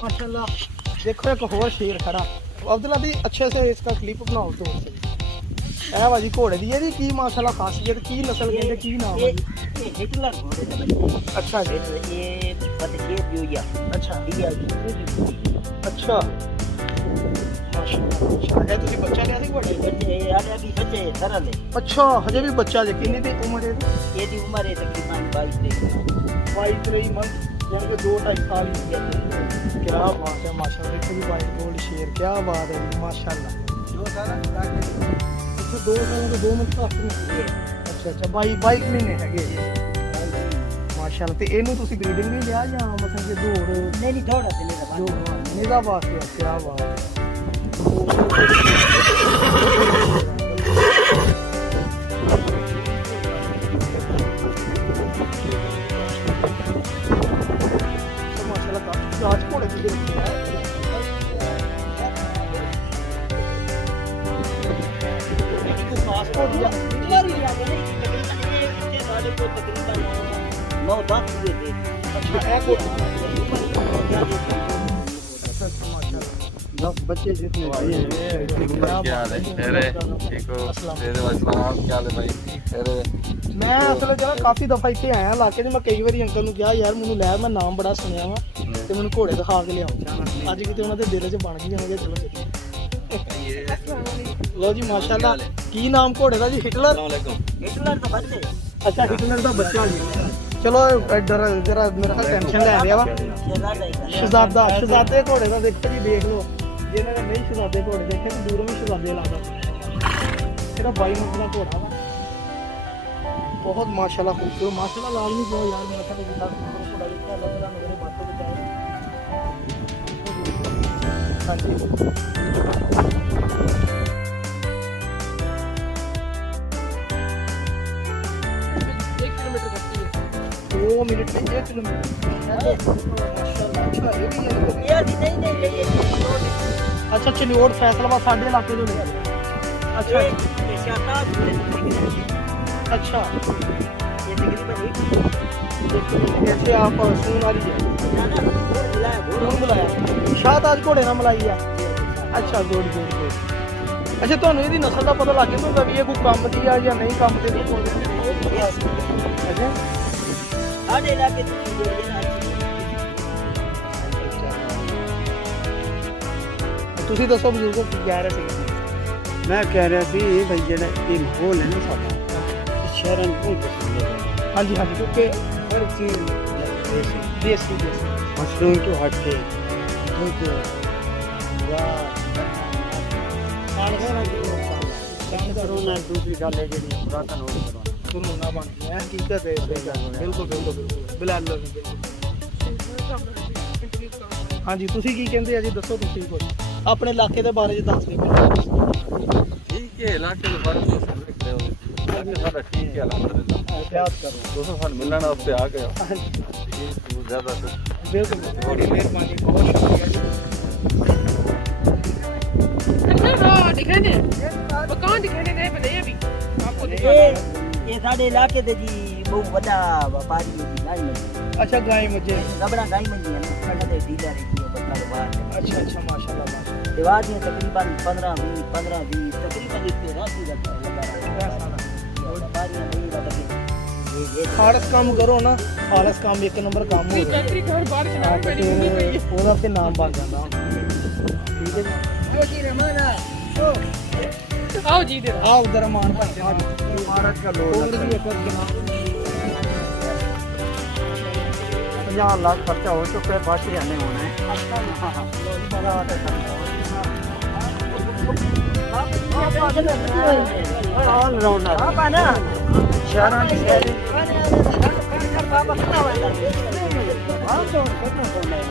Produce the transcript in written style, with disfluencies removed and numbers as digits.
माशाल्लाह। देखो एक और शेर खड़ा। अब्दुल्ला दी अच्छे से इसका क्लिप बनाओ तो ऐ भाजी घोड़े दी है की माशाल्लाह खासियत की नस्ल कहते की नाम है ये हिटलर घोड़े का बच्चा। अच्छा जी ये बदशेर जोया। अच्छा ये अच्छा माशाल्लाह है तुझे बच्चा लिया थी बड़े बच्चे आले अभी बच्चे सरल है। अच्छा हजे भी बच्चा जे कितनी दी उम्र है ये दी उम्र है तकरीबन 22 23 मंथ यानी कि 2-2.5 साल की है। क्या बात है माशाल्लाह। देखो जी वाइट गोल्ड शेर क्या बात है माशाल्लाह। 2 साल अच्छा 2 साल के 2 मंथ का ये अच्छा अच्छा 22 महीने ਹੈਗੇ ਮਾਸ਼ਾਅੱਲਾ। ਤੇ ਇਹਨੂੰ ਤੁਸੀਂ ਬਰੀਡਿੰਗ ਲਈ ਲਿਆ ਜਾਂ ਮਤਲਬ ਕਿ ਦੌੜ नहीं थोड़ा से नहीं ਜੋ ਨਿਗਾ ਵਾਸਤੇ ਕੀ ਬਾਤ ਹੈ। ਮਾਸ਼ਾਅੱਲਾ ਕਾਫੀ ਰਾਜ ਘੋੜੇ ਦੀ ਦੇਖੀ ਹੈ। ਖਾਸ ਘੋੜੀ ਆ हिटलर ही आ गया तकरीबन ये बच्चे साढ़े को तकरीबन 9-10 हुए थे। अच्छा है घोड़ी दस बच्चे जितने भाई हैं क्या हाल है? अरे ठीक हो? तेरे वास्ते क्या हाल है भाई? अरे ਮੈਂ ਅਸਲ ਜਰਾ ਕਾਫੀ ਦਫਾ ਇੱਥੇ ਆਇਆ ਇਲਾਕੇ 'ਚ। ਮੈਂ ਕਈ ਵਾਰੀ ਅੰਕਲ ਨੂੰ ਕਿਹਾ ਯਾਰ ਮੈਨੂੰ ਲੈ ਮੈਂ ਨਾਮ ਬੜਾ ਸੁਣਿਆ ਵਾ ਤੇ ਮੈਨੂੰ ਘੋੜੇ ਦਿਖਾ ਕੇ ਲਿਆਓ। ਅੱਜ ਕਿਤੇ ਉਹਨਾਂ ਦੇ ਦਿਲ 'ਚ ਬਣ ਗਈ ਹੋਣਗੇ। ਚਲੋ ਚੱਲੀਏ। ਲਓ ਜੀ ਮਾਸ਼ਾਅੱਲਾ। ਕੀ ਨਾਮ ਘੋੜੇ ਦਾ ਜੀ? ਹਿਟਲਰ। हिटलर तो बच्चे ਅੱਛਾ ਹਿਟਲਰ ਦਾ ਬੱਚਾ ਜੀ। ਚਲੋ ਇੱਧਰ ਜਰਾ ਮੇਰਾ ਟੈਨਸ਼ਨ ਲੈ ਰਿਹਾ ਵਾ। शहजादा ही ਸ਼ਹਜ਼ਾਦੇ ਘੋੜੇ ਦਾ ਦੇਖੋ ਜੀ ਦੇਖ ਲਓ। ਜਿਹਨਾਂ ਨੇ ਨਹੀਂ ਸ਼ਹਜ਼ਾਦੇ ਘੋੜੇ ਦੇਖੇ ਤਾਂ ਦੂਰੋਂ ਵੀ ਸ਼ਹਜ਼ਾਦੇ ਲੱਗਦਾ। ਇਹਦਾ 22 ਮਿੰਟ ਦਾ ਘੋੜਾ ਵਾ। बहुत माशाल्लाह खूबसूरत माशाल्लाह लाजमी जो यार मेरा था कि साथ घोड़ा देखा अल्लाह ताला मेरे बातों को जाए। हाँ जी दो मिनट में 1 किलोमीटर माशाल्लाह। अच्छा ये भी है। ये भी नहीं अच्छा चलियोड़ फैसलाबाद साढ़े इलाके जो ले अच्छा ये शहजाद अच्छा ये तकरीबन जैसे आप सून वाली है कौन बुलाया शाहताज घोड़े ना मलाई है। अच्छा गुड गुड गुड। अच्छा ਤੁਹਾਨੂੰ ਇਹਦੀ ਨਸਲ ਦਾ ਪਤਾ ਲੱਗ ਜਾਂਦਾ ਵੀ ਇਹ ਕੋਈ ਕੰਮ ਦੀ ਆ ਜਾਂ ਨਹੀਂ ਕੰਮ ਤੇ ਦੀ ਅੱਛਾ आधे इलाके ਤੁਸੀਂ ਦੱਸੋ ਬਜ਼ੁਰਗੋ ਕੀ ਕਹਿ ਰਹੇ ਸੀ? मैं कह रहा थी भाई जेड़ा ये माहौल है ना साडा शहर में बहुत पसंद है। ਹਾਂਜੀ ਹਾਂਜੀ ਕਿਉਂਕਿ हर चीज ਦੇਸੀ मशरूम तो हट के दूध या ਖਾਣ ਖਾਣਾ करोना दूसरी गल है जेडी पुरातन हो गई ਕਰੋਨਾ ਬਣ ਗਿਆ ਹਕੀਕਤ ਹੈ। ਬਿਲਕੁਲ ਬਿਲਕੁਲ ਬਿਲਕੁਲ ਬਿਲਾਲ ਹਾਂਜੀ ਤੁਸੀਂ ਕੀ ਕਹਿੰਦੇ ਆ ਜੀ? ਦੱਸੋ ਤੁਸੀਂ ਕੁਝ ਆਪਣੇ ਇਲਾਕੇ ਦੇ ਬਾਰੇ ਚ ਦੱਸ ਦਿਓ। ठीक है इलाके के बारे में सब लिख रहे हो। इलाके सारा ठीक है अल्हम्दुलिल्लाह। ਇਤਿਹਾਸ ਕਰੋ। दोस्तों सन मिलना उस पे आ गए हो। ज्यादा तो बिल्कुल बड़ी मेहरबानी बहुत शुक्रिया जी। दिखाने मकान दिखाने नहीं बने अभी आपको ये साढ़े इलाके दे जी बहुत बड़ा व्यापारी है जी गाय में। अच्छा गाय मुझे रबड़ा गाय में है ना खड़े डीलर है जी बता के बाद अच्छा अच्छा माशाल्लाह माशाल्लाह। रिवाज में तकरीबन 15-20 तकरीबन इसके रात ही रहता है व्यापारी नहीं रहता ये ਖਾਲਸ ਕੰਮ ਕਰੋ ਨਾ ਖਾਲਸ ਕੰਮ ਇੱਕ ਨੰਬਰ ਕੰਮ ਹੋ ਰਿਹਾ फैक्ट्री घर बाहर चला पड़ी नहीं पई ਉਹਦਾ ਤੇ ਨਾਮ ਬਣ ਜਾਂਦਾ ਠੀਕ ਹੈ ਜੀ। जी रहमान आओ जी इधर ਆ ਉਧਰ ਮਾਨ ਭਾਈ इमारत का ਹੋਰ लोग ਵੀ ਇੱਕ ਜਨਾਬ 50 लाख खर्चा हो चुका है बाकी रहने होना है। ऑलराउंडर आप आना शहर कर बाबा कितना वाला हम तो करना पड़ना है।